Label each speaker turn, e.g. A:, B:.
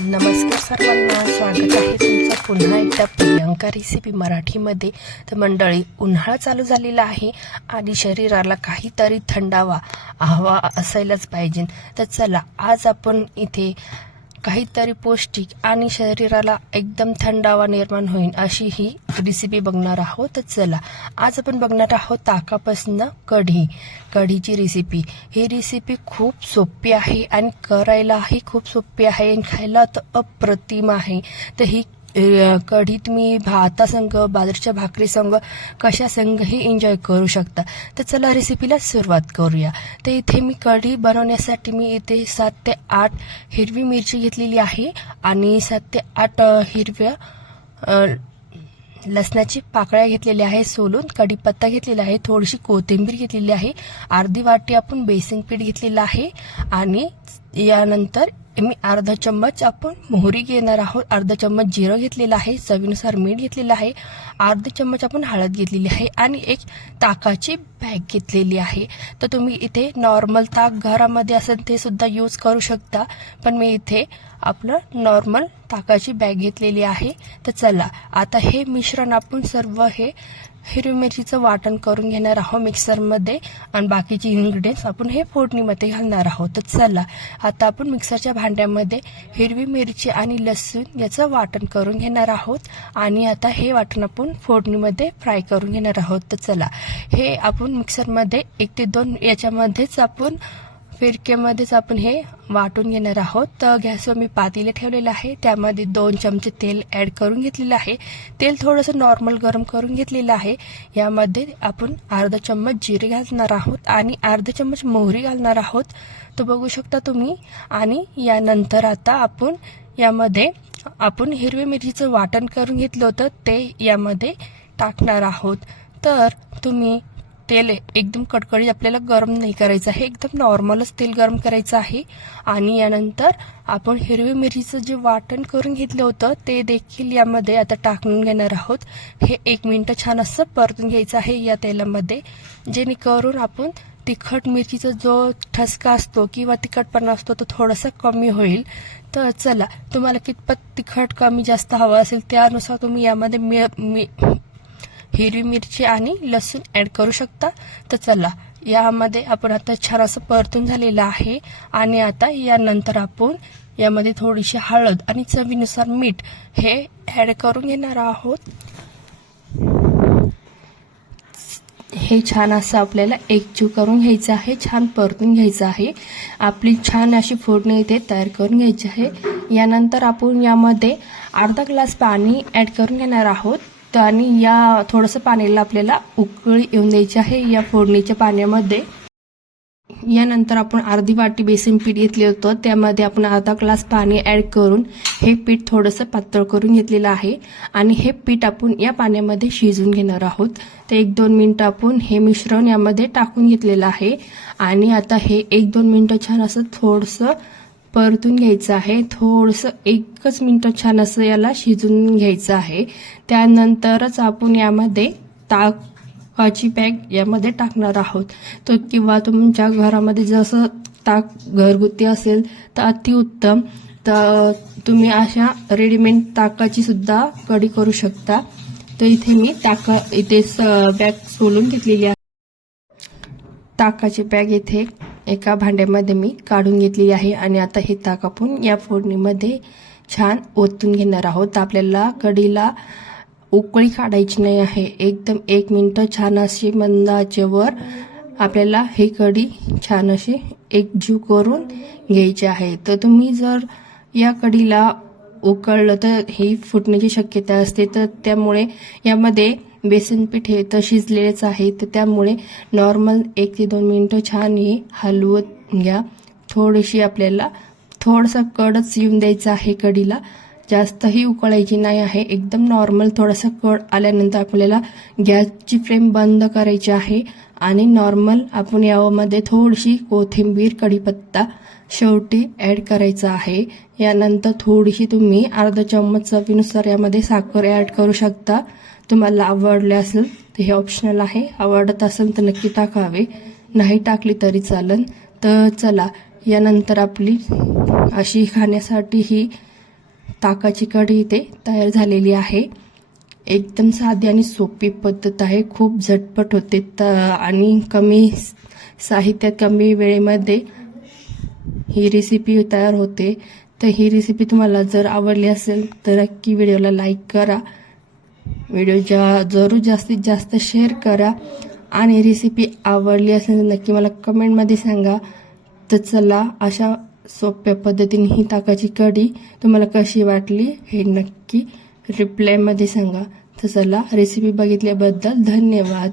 A: नमस्कार सर्वांना स्वागत आहे तुमचं पुन्हा एकदा प्रियंका रेसिपी मराठीमध्ये. तर मंडळी उन्हाळा चालू झालेला आहे आणि शरीराला काहीतरी थंडावा हवा असायलाच पाहिजे. तर चला आज आपण इथे काहीतरी पौष्टिक आणि शरीराला एकदम थंडावा निर्माण होईल अशी ही रेसिपी बघणार आहोत. तर चला आज आपण बघणार आहोत ताकापासून कढी. कढीची रेसिपी ही रेसिपी खूप सोपी आहे आणि करायलाही खूप सोपी आहे आणि खायला तर अप्रतिम आहे. तर ही कढीत मी भातासंग बाजरीच्या भाकरीसंग कशा संगही एन्जॉय करू शकता. तर चला रेसिपीला सुरुवात करूया. तर इथे मी कढी बनवण्यासाठी मी इथे सात ते आठ हिरवी मिरची घेतलेली आहे आणि सात ते आठ हिरव्या लसणाची पाकळ्या घेतलेल्या आहे सोलून. कढीपत्ता घेतलेला आहे थोडीशी कोथिंबीर घेतलेली आहे अर्धी वाटी आपण बेसन पीठ घेतलेलं आहे आणि यानंतर मी अर्धा चम्मच आपण मोहरी घेणार आहोत. अर्धा चम्मच जिरं घेतलेलं आहे. चवीनुसार मीठ घेतलेलं आहे. अर्धा चम्मच आपण हळद घेतलेली आहे आणि एक ताकाची बॅग घेतलेली आहे. तर तुम्ही इथे नॉर्मल ताक घरामध्ये असेल ते सुद्धा यूज करू शकता. पण मी इथे आपलं नॉर्मल ताकाची बॅग घेतलेली आहे. तर चला आता हे मिश्रण आपण सर्व हे हिरवी मिरचीचं वाटण करून घेणार आहोत मिक्सरमध्ये आणि बाकीचे इन्ग्रेडियंट्स आपण हे फोडणीमध्ये घालणार आहोत. तर चला आता आपण मिक्सरच्या भांड्यामध्ये हिरवी मिरची आणि लसूण याचं वाटण करून घेणार आहोत आणि आता हे वाटण आपण फोडणीमध्ये फ्राय करून घेणार आहोत. तर चला हे आपण मिक्सरमध्ये एक ते दोन याच्यामध्येच आपण फिरकेमध्येच आपण हे वाटून घेणार आहोत. तर गॅसवर मी पातेले ठेवलेलं आहे. त्यामध्ये दोन चमचे तेल ॲड करून घेतलेलं आहे. तेल थोडंसं नॉर्मल गरम करून घेतलेलं आहे. यामध्ये आपण अर्धा चम्मच जिरे घालणार आहोत आणि अर्धा चम्मच मोहरी घालणार आहोत. तो बघू शकता तुम्ही. आणि यानंतर आता आपण यामध्ये आपण हिरवी मिरचीचं वाटण करून घेतलं होतं. ते यामध्ये टाकणार आहोत. तर तुम्ही तेल एकदम कडकडीत आपल्याला गरम नाही करायचं आहे. एकदम नॉर्मलच तेल गरम करायचं आहे. आणि यानंतर आपण हिरवी मिरचीचं जे वाटण करून घेतलं होतं ते देखील यामध्ये आता टाकून घेणार आहोत. हे एक मिनटं छान असं परतून घ्यायचं आहे या तेलामध्ये जेणेकरून आपण तिखट मिरचीचा जो ठसका असतो किंवा तिखटपणा असतो तो थोडासा कमी होईल. तर चला तुम्हाला कितपत तिखट कमी जास्त हवं असेल त्यानुसार तुम्ही यामध्ये मी हिरवी मिरची आणि लसूण ॲड करू शकता. तर चला यामध्ये आपण आता छान असं परतून झालेलं आहे. आणि आता यानंतर आपण यामध्ये थोडीशी हळद आणि चवीनुसार मीठ हे ॲड करून घेणार आहोत. हे छान असं आपल्याला एकजीव करून घ्यायचं आहे छान परतून घ्यायचं आहे. आपली छान अशी फोडणी इथे तयार करून घ्यायची आहे. यानंतर आपण यामध्ये अर्धा ग्लास पाणी ॲड करून घेणार आहोत. तर आणि या थोडंसं पाण्याला आपल्याला उकळी येऊन द्यायची आहे या फोडणीच्या पाण्यामध्ये. यानंतर आपण अर्धी वाटी बेसन पीठ घेतले होतं. त्यामध्ये आपण अर्धा ग्लास पाणी ॲड करून हे पीठ थोडंसं पातळ करून घेतलेलं आहे. आणि हे पीठ आपण या पाण्यामध्ये शिजून घेणार आहोत. तर एक दोन मिनटं आपण हे मिश्रण यामध्ये टाकून घेतलेलं आहे. आणि आता हे एक दोन मिनटं छान असं थोडंसं परतून घ्यायचं आहे. थोडंसं एकच मिनटं छान असं याला शिजून घ्यायचं आहे. त्यानंतरच आपण यामध्ये ताकाची पॅक यामध्ये टाकणार आहोत. तर किंवा तुमच्या घरामध्ये जसं ताक घरगुती असेल तर अतिउत्तम. तर तुम्ही अशा रेडीमेड ताकाची सुद्धा कढी करू शकता. तर इथे मी ताका इथे बॅग सोलून घेतलेली आहे. ताकाची बॅग इथे एका भांड्यामध्ये मी काढून घेतलेली आहे आणि आता हे ताक आपण या फोडणीमध्ये छान ओतून घेणार आहोत. तर आपल्याला कढीला उकळी काढायची नाही आहे. एकदम एक मिनटं छान अशी मंदाचेवर आपल्याला ही कढी छान अशी एकजीव करून घ्यायची आहे. तर तुम्ही जर या कढीला उकळलं तर ही फुटण्याची शक्यता असते. तर त्यामुळे यामध्ये बेसन पीठ हे तर शिजलेलेच आहे तर त्यामुळे नॉर्मल एक ते दोन मिनटं छान हे हलवत घ्या. थोडीशी आपल्याला थोडंसं कडच येऊन द्यायचं आहे कढीला जास्तही उकळायची नाही आहे एकदम नॉर्मल थोडासा कड आल्यानंतर आपल्याला गॅसची फ्लेम बंद करायची आहे. आणि नॉर्मल आपण यामध्ये थोडीशी कोथिंबीर कढीपत्ता शेवटी ॲड करायचं आहे. यानंतर थोडीशी तुम्ही अर्धा चम्मच चवीनुसार यामध्ये साखर ॲड करू शकता. तुम्हाला आवडले असेल तर हे ऑप्शनल आहे. आवडत असेल तर नक्की टाकावे. नाही टाकली तरी चालन. तर चला यानंतर आपली अशी खाण्यासाठी ही ताकाची कढी इथे तयार झालेली आहे. एकदम साधी आणि सोपी पद्धत आहे. खूप झटपट होते त आणि कमी साहित्यात कमी वेळेमध्ये ही रेसिपी तयार होते. तर ही रेसिपी तुम्हाला जर आवडली असेल तर नक्की व्हिडिओला लाईक करा. व्हिडिओ जा जरूर जास्तीत जास्त शेअर करा. आणि रेसिपी आवडली असेल तर नक्की मला कमेंटमध्ये सांगा. तर चला अशा सोप्या पद्धतीने ही ताकाची कढी तुम्हाला कशी वाटली हे नक्की रिप्लायमध्ये सांगा. तर चला रेसिपी बघितल्याबद्दल धन्यवाद.